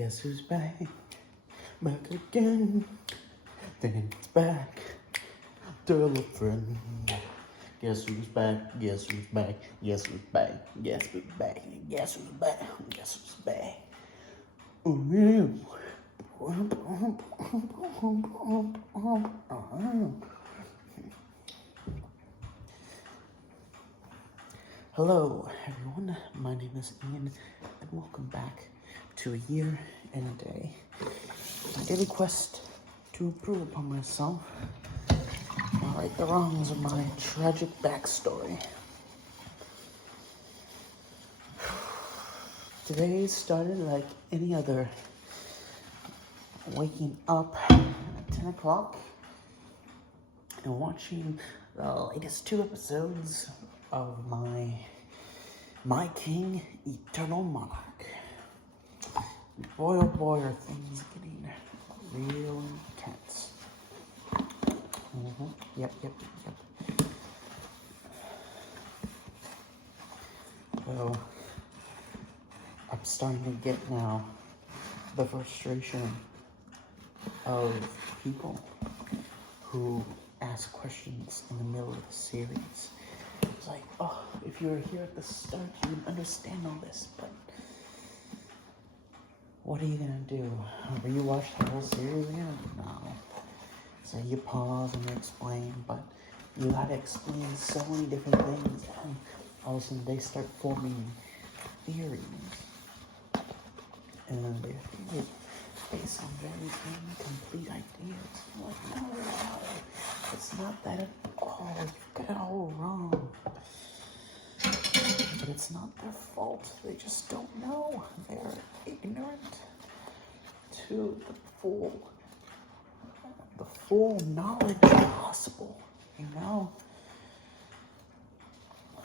Guess who's back? Back again. Then it's back. Tell a friend. Guess who's back? Guess who's back? Guess who's back? Guess who's back? Guess who's back? Guess who's back? Hello, everyone. My name is Ian, and welcome back to A Year and a Day. My daily quest to improve upon myself and right the wrongs of my tragic backstory. Today started like any other. Waking up at 10 o'clock and watching the latest 2 episodes of My King, Eternal Monarch. Boy, oh boy, are things getting real intense. Yep. So, I'm starting to get now the frustration of people who ask questions in the middle of the series. It's like, oh, if you were here at the start, you would understand all this, but what are you gonna do? Rewatch the whole series again? No. So you pause and you explain, but you gotta explain so many different things, and all of a sudden they start forming theories. And their theories based on very incomplete ideas. I'm like, no, it's not that at all. You've got it all wrong. But it's not their fault. They just don't know. They're ignorant to the full knowledge possible, you know?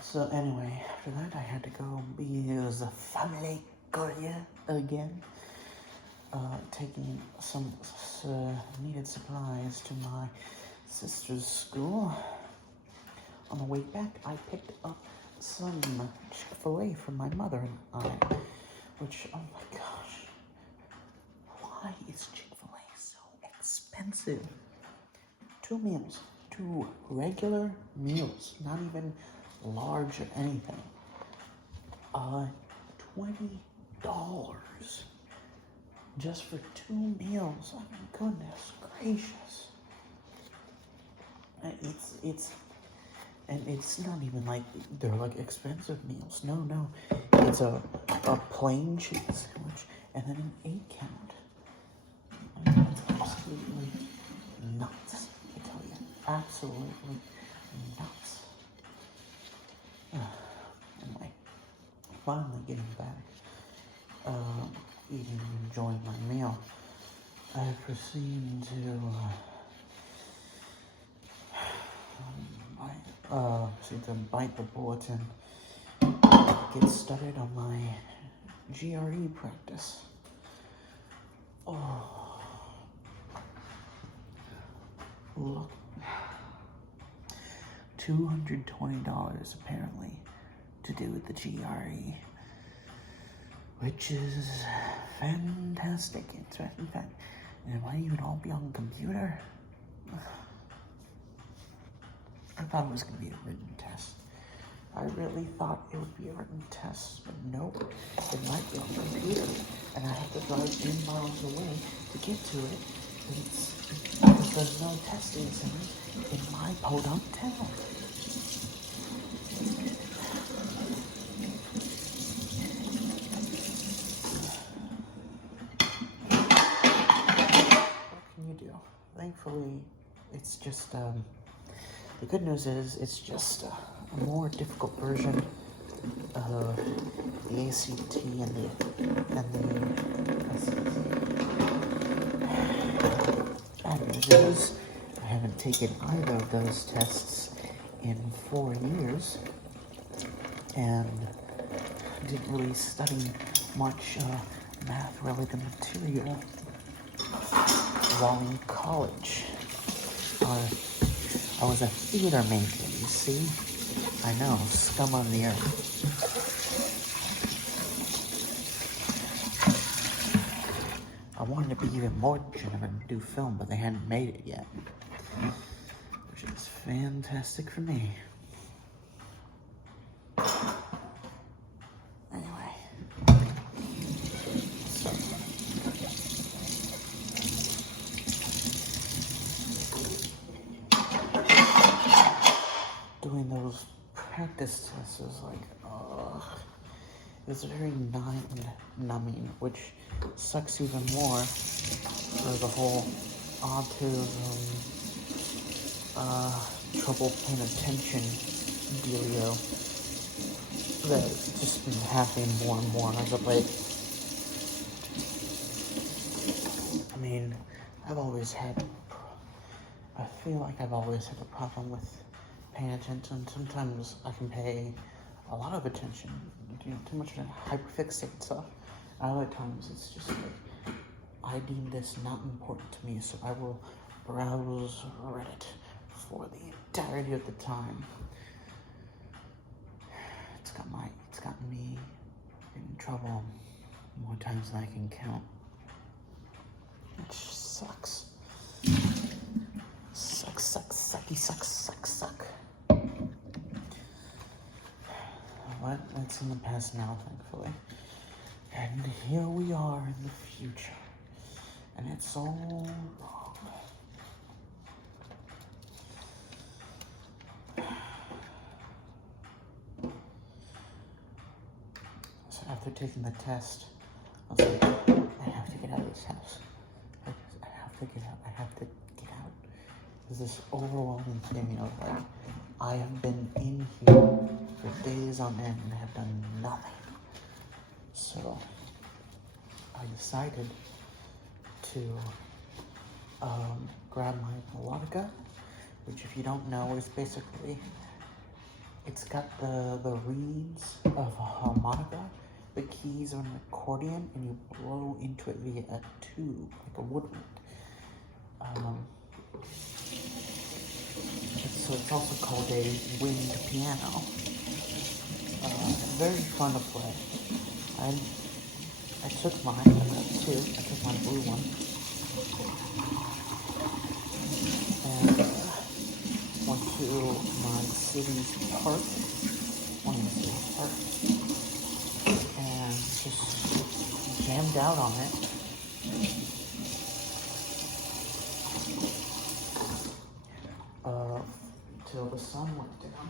So anyway, after that I had to go use the family courier again. Taking some needed supplies to my sister's school. On the way back, I picked up some Chick-fil-A from my mother and I, which, oh my gosh, why is Chick-fil-A so expensive? 2 meals, 2 regular meals, not even large or anything. $20. Just for 2 meals. I mean, goodness gracious. It's not even like they're like expensive meals. No. It's a plain cheese sandwich and then an 8 count. I mean, it's absolutely nuts, I tell you. Absolutely nuts. Anyway, finally getting back. Eating and enjoying my meal, I proceed to bite the bulletin, get started on my GRE practice. Oh, look, $220 apparently to do with the GRE. Which is fantastic. It's in fact, and it might even all be on the computer. I thought it was going to be a written test. I really thought it would be a written test, but nope. It might be on the computer, and I have to drive 10 miles away to get to it. Because there's no testing center in my podunk town. Thankfully, it's just, the good news is it's just a more difficult version of the ACT and the bad news is I haven't taken either of those tests in 4 years and didn't really study much math-related material while in college. I was a theater major, you see? I know, scum on the earth. wanted to be even more genuine and do film, but they hadn't made it yet. Which is fantastic for me. Anyway. So. Doing those practice tests is like, it's very numbing, which sucks even more for the whole autism, trouble paying attention dealio that's just been happening more and more as of late. I mean, I feel like I've always had a problem with paying attention. Sometimes I can pay a lot of attention, too much hyperfixate stuff. Other times it's just like, I deem this not important to me, so I will browse Reddit for the entirety of the time. It's gotten me in trouble more times than I can count. Which sucks. Suck. But that's in the past now, thankfully. And here we are in the future. And it's all wrong. So after taking the test, I was like, I have to get out of this house. I have to get out. There's this overwhelming feeling of like, I have been in here for days on end and have done nothing. So I decided to grab my Melodica, which, if you don't know, is basically, it's got the reeds of a harmonica, the keys of an accordion, and you blow into it via a tube, like a woodwind. So it's also called a wind piano. Very fun to play. I took mine, I got two. I took my blue one. And went to my city's park, and just jammed out on it. Till the sun went down.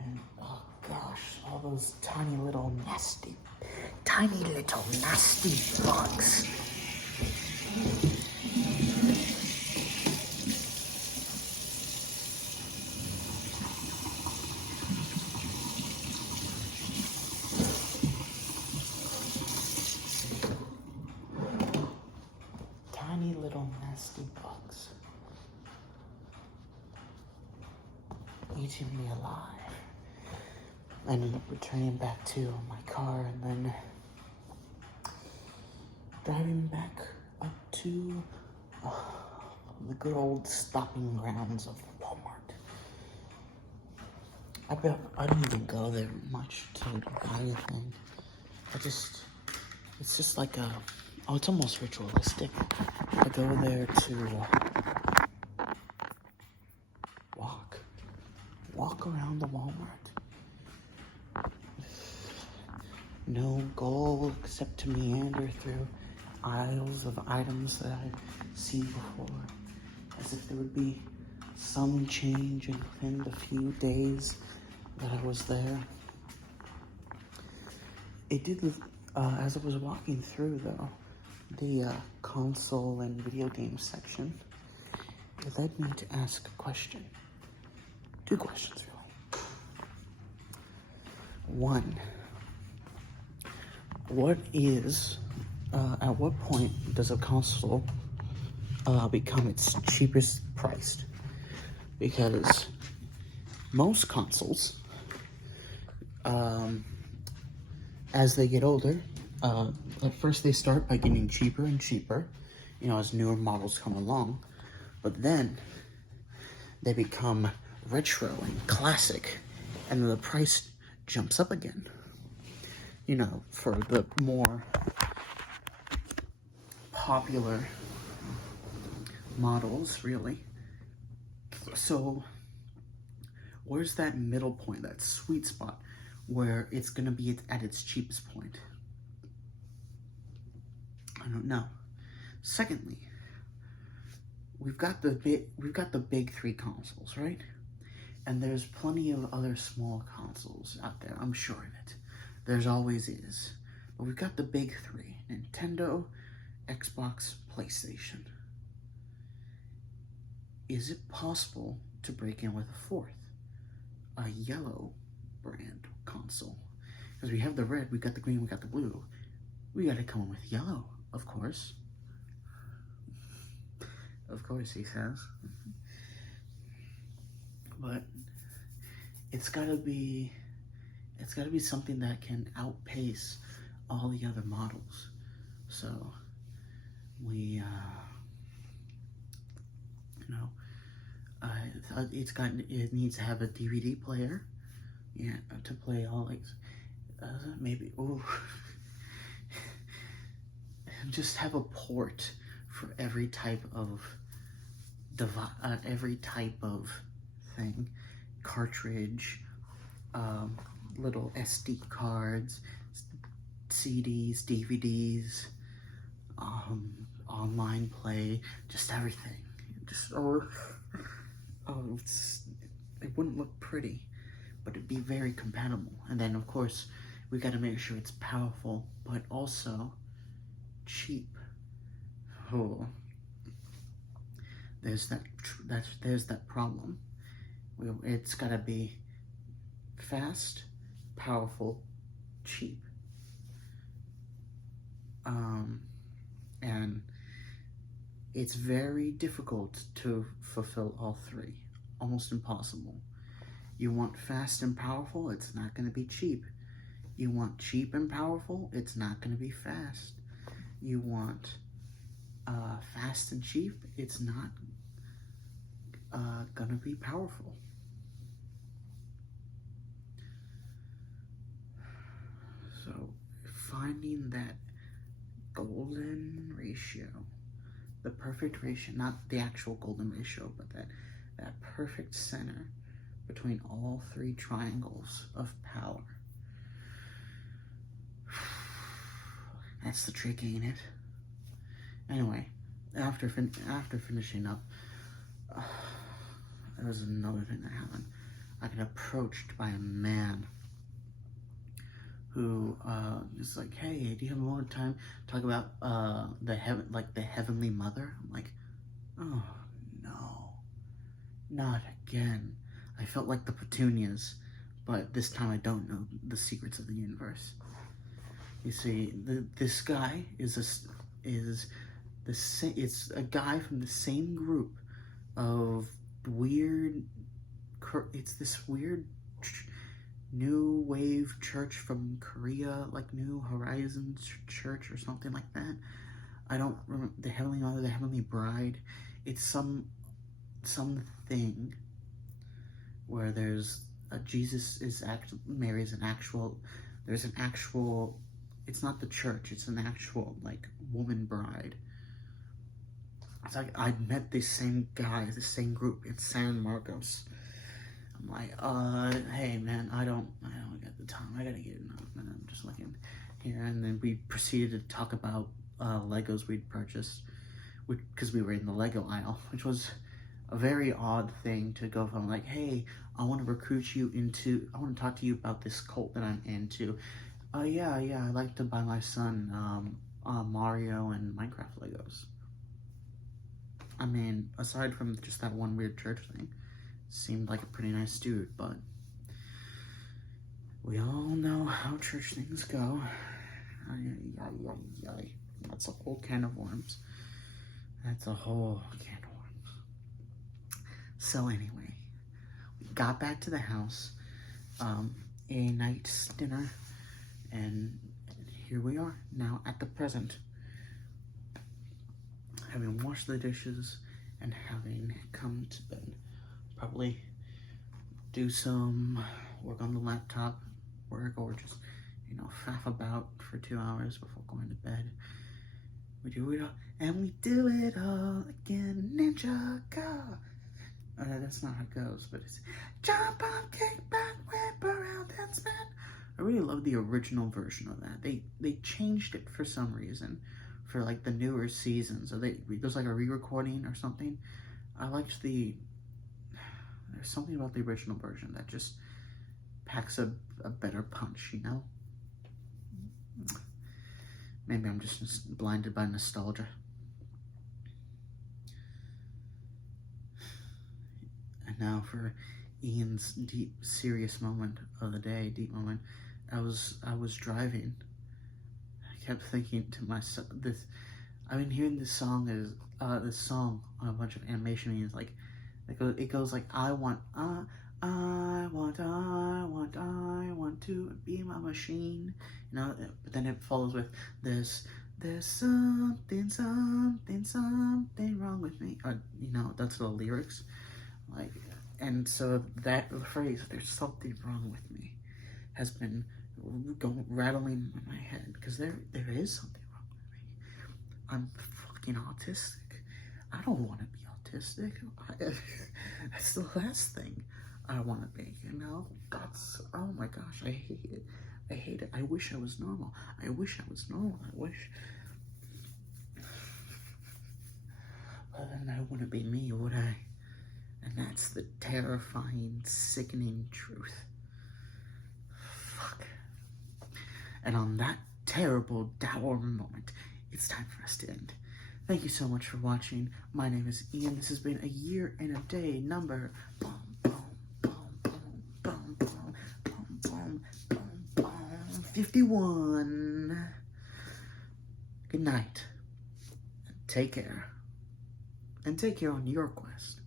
And oh gosh, all those tiny little nasty bugs. Tiny little nasty bugs. Eating me alive. I ended up returning back to my car and then driving back up to the good old stopping grounds of Walmart. I don't even go there much to buy anything. It's just like it's almost ritualistic. I go there to walk around the Walmart. No goal except to meander through aisles of items that I've seen before, as if there would be some change within the few days that I was there. It did, as I was walking through though, the console and video game section, it led me to ask a question. Two questions, really. One, at what point does a console become its cheapest priced? Because most consoles, as they get older, at first they start by getting cheaper and cheaper, as newer models come along, but then they become retro and classic, and the price jumps up again, for the more popular models, really. So where's that middle point, that sweet spot, where it's gonna be at its cheapest point? I don't know. Secondly, we've got the big three consoles, right? And there's plenty of other small consoles out there, I'm sure of it. There's always is. But we've got the big three: Nintendo, Xbox, PlayStation. Is it possible to break in with a fourth? A yellow brand console? Because we have the red, we got the green, we got the blue. We gotta come in with yellow, of course. Of course, he says. But it's gotta be something that can outpace all the other models. So we, it needs to have a DVD player, yeah, to play all, like, maybe, ooh, just have a port for every type of every type of thing, cartridge, little SD cards, CDs, DVDs, online play, just everything. Just it wouldn't look pretty, but it'd be very compatible. And then of course we got to make sure it's powerful, but also cheap. Oh, there's that problem. It's got to be fast, powerful, cheap. And it's very difficult to fulfill all three. Almost impossible. You want fast and powerful, it's not going to be cheap. You want cheap and powerful, it's not going to be fast. You want fast and cheap, it's not going to be powerful. So finding that golden ratio, the perfect ratio, not the actual golden ratio, but that perfect center between all three triangles of power. That's the trick, ain't it? Anyway, after finishing up, there was another thing that happened. I got approached by a man who is like, "Hey, do you have a moment of time to talk about the Heavenly Mother?" I'm like, "Oh no, not again." I felt like the Petunias, but this time I don't know the secrets of the universe. You see, this guy it's a guy from the same group of weird. It's this weird new wave church from Korea, like New Horizons Church or something like that. I don't remember. The Heavenly Mother, the Heavenly Bride. It's something where there's Jesus marries an actual. There's an actual. It's not the church. It's an actual like woman bride. It's like I met this same guy, the same group in San Marcos. I'm like, hey man, I don't get the time. I gotta get enough, and I'm just looking here. And then we proceeded to talk about Legos we'd purchased, because we were in the Lego aisle, which was a very odd thing to go from like, hey, I want to recruit you into, I want to talk to you about this cult that I'm into. Yeah, I'd like to buy my son Mario and Minecraft Legos. I mean, aside from just that one weird church thing, seemed like a pretty nice dude, but we all know how church things go. That's a whole can of worms. That's a whole can of worms. So anyway, we got back to the house, a night's dinner, and here we are now at the present, having washed the dishes and having come to bed. Probably do some work on the laptop, or just, faff about for 2 hours before going to bed. We do it all, and we do it all again. Ninja go. That's not how it goes, but it's jump up, kick back, whip around and spin. I really love the original version of that. They changed it for some reason, for like the newer seasons. Or there's like a re-recording or something. I liked there's something about the original version that just packs a better punch, you know? Maybe I'm just blinded by nostalgia. And now for Ian's deep, serious moment of the day, deep moment. I was driving. I kept thinking to myself, I've been hearing this song on a bunch of animation memes. Like, it goes like, I want to be my machine, you know. But then it follows with this. There's something wrong with me. You know, that's the lyrics. Like, and so that phrase, "there's something wrong with me," has been rattling in my head, because there is something wrong with me. I'm fucking autistic. I don't want to be autistic. That's the last thing I want to be, you know? That's, oh my gosh, I hate it. I hate it. I wish I was normal. I wish I was normal. I wish. But then I wouldn't be me, would I? And that's the terrifying, sickening truth. Fuck. And on that terrible, dour moment, it's time for us to end. Thank you so much for watching. My name is Ian. This has been a year and a day number 51. Good night. And take care. And take care on your quest.